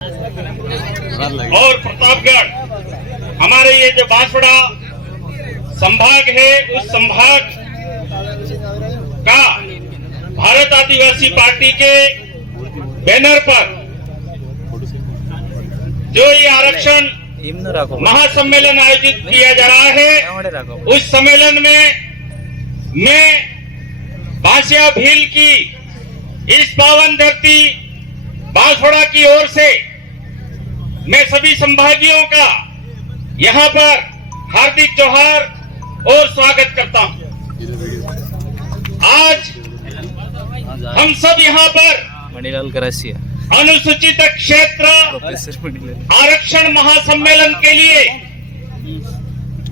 और प्रतापगढ़, हमारे ये जो बांसवाड़ा संभाग है, उस संभाग का भारत आदिवासी पार्टी के बैनर पर जो ये आरक्षण महासम्मेलन आयोजित किया जा रहा है, उस सम्मेलन में मैं बांसिया भील की इस पावन धरती बांसवाड़ा की ओर से मैं सभी संभागियों का यहाँ पर हार्दिक जोहार और स्वागत करता हूँ। आज हम सब यहाँ पर अनुसूचित क्षेत्र आरक्षण महासम्मेलन के लिए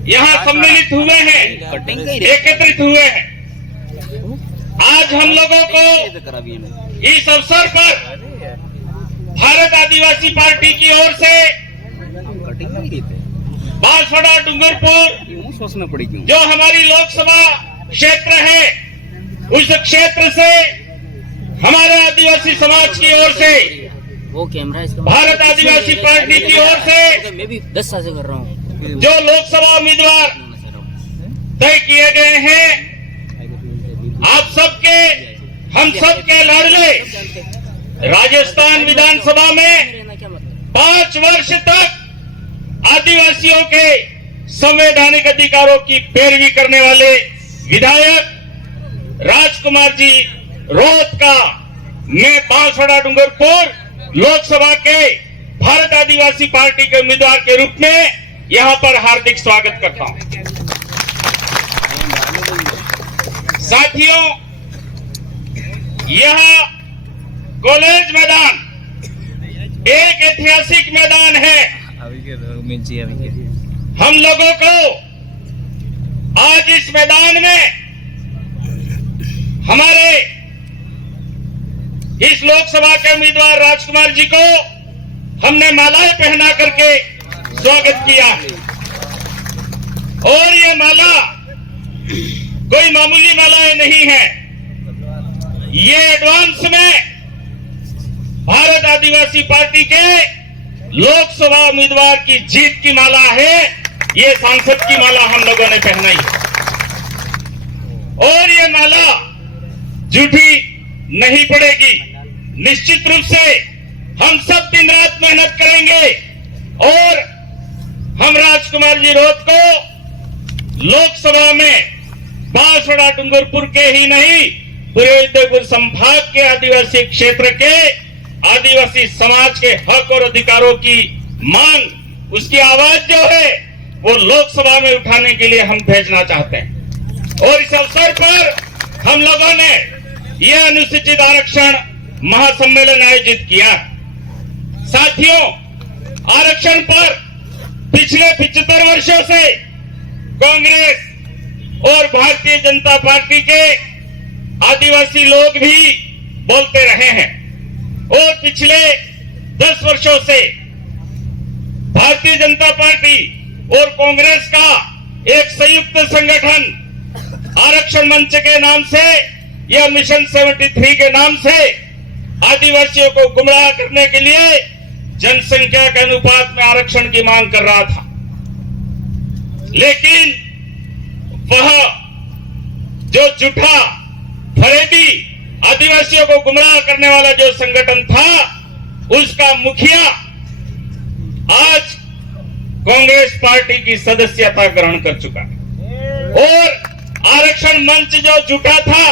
यहाँ सम्मिलित हुए हैं, एकत्रित हुए हैं। आज हम लोगों को इस अवसर पर भारत आदिवासी पार्टी की ओर से बांसवाड़ा डूंगरपुर जो हमारी लोकसभा क्षेत्र है, उस क्षेत्र से हमारे आदिवासी समाज की ओर से वो कैमरा भारत आदिवासी पार्टी की ओर से मैं भी 10 साल से कर रहा हूँ। जो लोकसभा उम्मीदवार तय किए गए हैं, आप सबके हम सबके लाडले राजस्थान विधानसभा में 5 वर्ष तक आदिवासियों के संवैधानिक अधिकारों की पैरवी करने वाले विधायक राजकुमार जी रोहत का मैं बांसवाड़ा डूंगरपुर लोकसभा के भारत आदिवासी पार्टी के उम्मीदवार के रूप में यहां पर हार्दिक स्वागत करता हूं। साथियों, यह कॉलेज मैदान एक ऐतिहासिक मैदान है। हम लोगों को आज इस मैदान में हमारे इस लोकसभा के उम्मीदवार राजकुमार जी को हमने मालाएं पहना करके स्वागत किया और ये माला कोई मामूली मालाएं नहीं है, ये एडवांस में भारत आदिवासी पार्टी के लोकसभा उम्मीदवार की जीत की माला है। ये सांसद की माला हम लोगों ने पहनाई और ये माला झूठी नहीं पड़ेगी। निश्चित रूप से हम सब दिन रात मेहनत करेंगे और हम राजकुमार जी रोहत को लोकसभा में बांसवाड़ा डूंगरपुर के ही नहीं, पूरे उदयपुर संभाग के आदिवासी क्षेत्र के आदिवासी समाज के हक और अधिकारों की मांग, उसकी आवाज जो है वो लोकसभा में उठाने के लिए हम भेजना चाहते हैं। और इस अवसर पर हम लोगों ने यह अनुसूचित आरक्षण महासम्मेलन आयोजित किया। साथियों, आरक्षण पर पिछले 75 वर्षों से कांग्रेस और भारतीय जनता पार्टी के आदिवासी लोग भी बोलते रहे हैं और पिछले 10 वर्षों से भारतीय जनता पार्टी और कांग्रेस का एक संयुक्त संगठन आरक्षण मंच के नाम से या मिशन 73 के नाम से आदिवासियों को गुमराह करने के लिए जनसंख्या के अनुपात में आरक्षण की मांग कर रहा था। लेकिन वह जो झूठा फरेबी आदिवासियों को गुमराह करने वाला जो संगठन था, उसका मुखिया आज कांग्रेस पार्टी की सदस्यता ग्रहण कर चुका है और आरक्षण मंच जो झूठा था,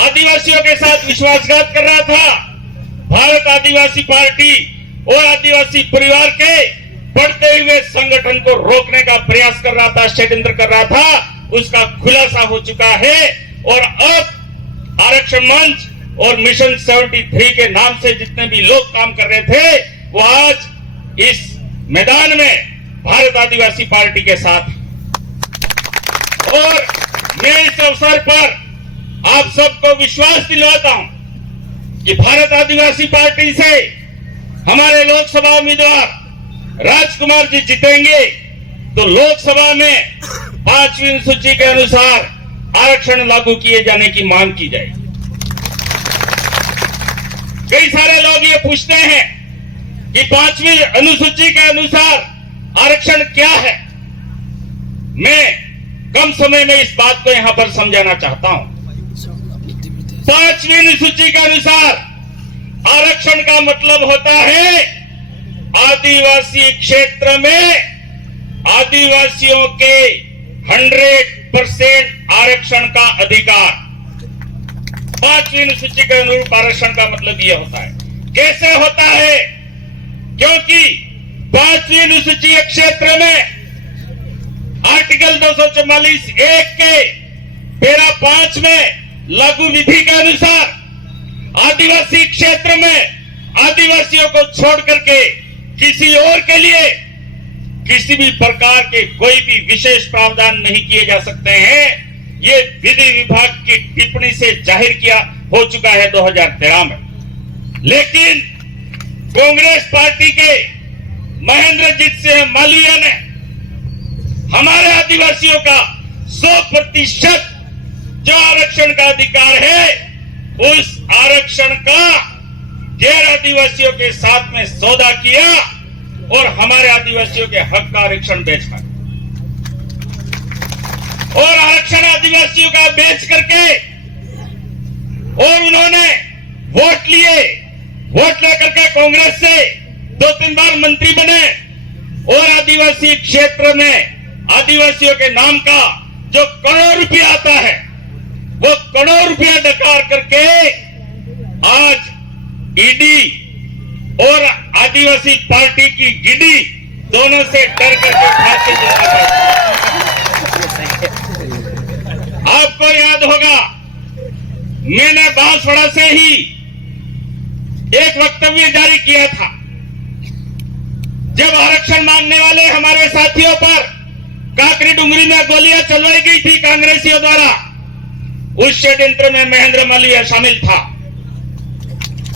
आदिवासियों के साथ विश्वासघात कर रहा था, भारत आदिवासी पार्टी और आदिवासी परिवार के बढ़ते हुए संगठन को रोकने का प्रयास कर रहा था, षड्यंत्र कर रहा था, उसका खुलासा हो चुका है। और अब आरक्षण मंच और मिशन 73 के नाम से जितने भी लोग काम कर रहे थे, वो आज इस मैदान में भारत आदिवासी पार्टी के साथ। और मैं इस अवसर पर आप सबको विश्वास दिलवाता हूं कि भारत आदिवासी पार्टी से हमारे लोकसभा उम्मीदवार राजकुमार जी जीतेंगे तो लोकसभा में 5वीं अनुसूची के अनुसार आरक्षण लागू किए जाने की मांग की जाएगी। कई सारे लोग ये पूछते हैं कि 5वीं अनुसूची के अनुसार आरक्षण क्या है। मैं कम समय में इस बात को यहां पर समझाना चाहता हूं। 5वीं अनुसूची के अनुसार आरक्षण का मतलब होता है आदिवासी क्षेत्र में आदिवासियों के 100% आरक्षण का अधिकार। 5वीं अनुसूची के अनुरूप आरक्षण का मतलब यह होता है। कैसे होता है? क्योंकि 5वीं अनुसूची क्षेत्र में आर्टिकल 244(1) के पैरा 5 में लागू विधि के अनुसार आदिवासी क्षेत्र में आदिवासियों को छोड़ करके किसी और के लिए किसी भी प्रकार के कोई भी विशेष प्रावधान नहीं किए जा सकते हैं। ये विधि विभाग की टिप्पणी से जाहिर किया हो चुका है 2013 में। लेकिन कांग्रेस पार्टी के महेंद्रजीत सिंह मालवीय ने हमारे आदिवासियों का 100% जो आरक्षण का अधिकार है उस आरक्षण का गैर आदिवासियों के साथ में सौदा किया और हमारे आदिवासियों के हक का आरक्षण बेचा और आरक्षण आदिवासियों का बेच करके और उन्होंने वोट लेकर के कांग्रेस से 2-3 बार मंत्री बने और आदिवासी क्षेत्र में आदिवासियों के नाम का जो करोड़ रुपया आता है वो करोड़ रुपया डकार करके आज ईडी और आदिवासी पार्टी की गिडी दोनों से डर करके खाते आपको याद होगा मैंने बांसवाड़ा से ही एक वक्तव्य जारी किया था जब आरक्षण मांगने वाले हमारे साथियों पर काकरी डुंगरी में गोलियां चलवाई गई थी कांग्रेसियों द्वारा। उस षड्यंत्र में महेंद्र मालवीय शामिल था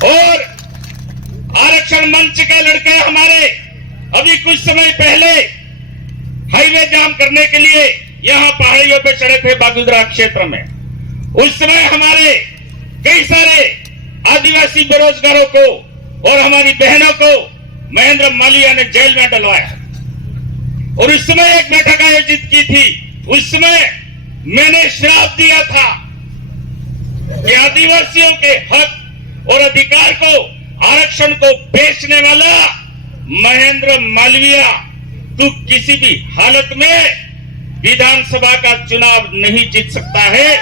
और आरक्षण मंच के लड़के हमारे अभी कुछ समय पहले हाईवे जाम करने के लिए यहां पहाड़ियों पे चढ़े थे बागुद्रा क्षेत्र में। उस समय हमारे कई सारे आदिवासी बेरोजगारों को और हमारी बहनों को महेंद्र मालवीय ने जेल में डलवाया और उस समय एक बैठक आयोजित की थी। उस समय मैंने श्राप दिया था कि आदिवासियों के हक और अधिकार को आरक्षण को बेचने वाला महेंद्र मालवीय तू किसी भी हालत में विधानसभा का चुनाव नहीं जीत सकता है।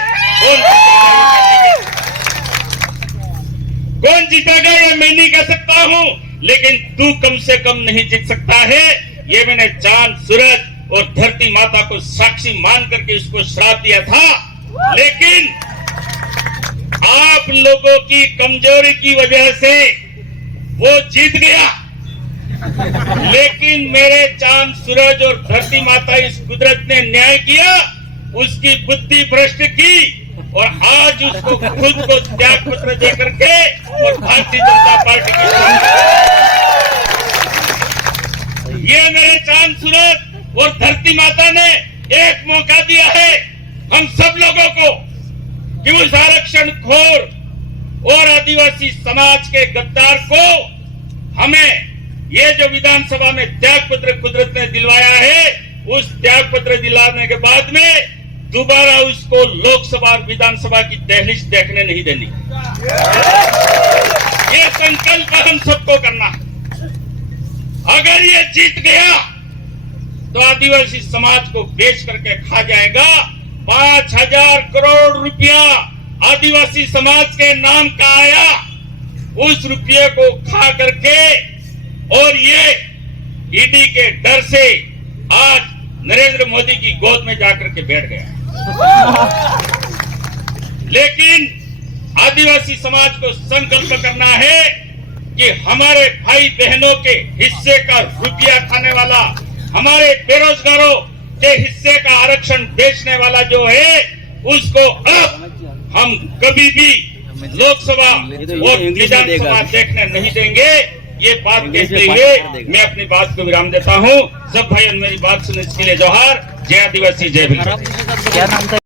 कौन जीतेगा ये मैं नहीं कह सकता हूं, लेकिन तू कम से कम नहीं जीत सकता है। ये मैंने चांद सूरज और धरती माता को साक्षी मान करके इसको श्राप दिया था। लेकिन आप लोगों की कमजोरी की वजह से वो जीत गया। लेकिन मेरे चांद सूरज और धरती माता इस कुदरत ने न्याय किया, उसकी बुद्धि भ्रष्ट की और आज उसको खुद को त्याग पत्र दे करके और भारतीय जनता पार्टी की ये मेरे चांद सूरज और धरती माता ने एक मौका दिया है हम सब लोगों को कि उस आरक्षण खोर और आदिवासी समाज के गद्दार को हमें ये जो विधानसभा में त्याग पत्र कुदरत ने दिलवाया है, उस त्याग पत्र दिलाने के बाद में दोबारा उसको लोकसभा और विधानसभा की दहलीज देखने नहीं देनी। ये संकल्प हम सबको करना है। अगर ये जीत गया तो आदिवासी समाज को बेच करके खा जाएगा। 5,000 करोड़ रुपया आदिवासी समाज के नाम का आया, उस रुपये को खा करके और ये ईडी के डर से आज नरेंद्र मोदी की गोद में जाकर के बैठ गया। लेकिन आदिवासी समाज को संकल्प करना है कि हमारे भाई बहनों के हिस्से का रुपया खाने वाला, हमारे बेरोजगारों के हिस्से का आरक्षण बेचने वाला जो है, उसको अब हम कभी भी लोकसभा और विधानसभा देखने नहीं देंगे। ये बात कहते हुए मैं अपनी बात को विराम देता हूँ। सब भाई मेरी बात सुनने के लिए जोहार। जय आदिवासी, जय भीम।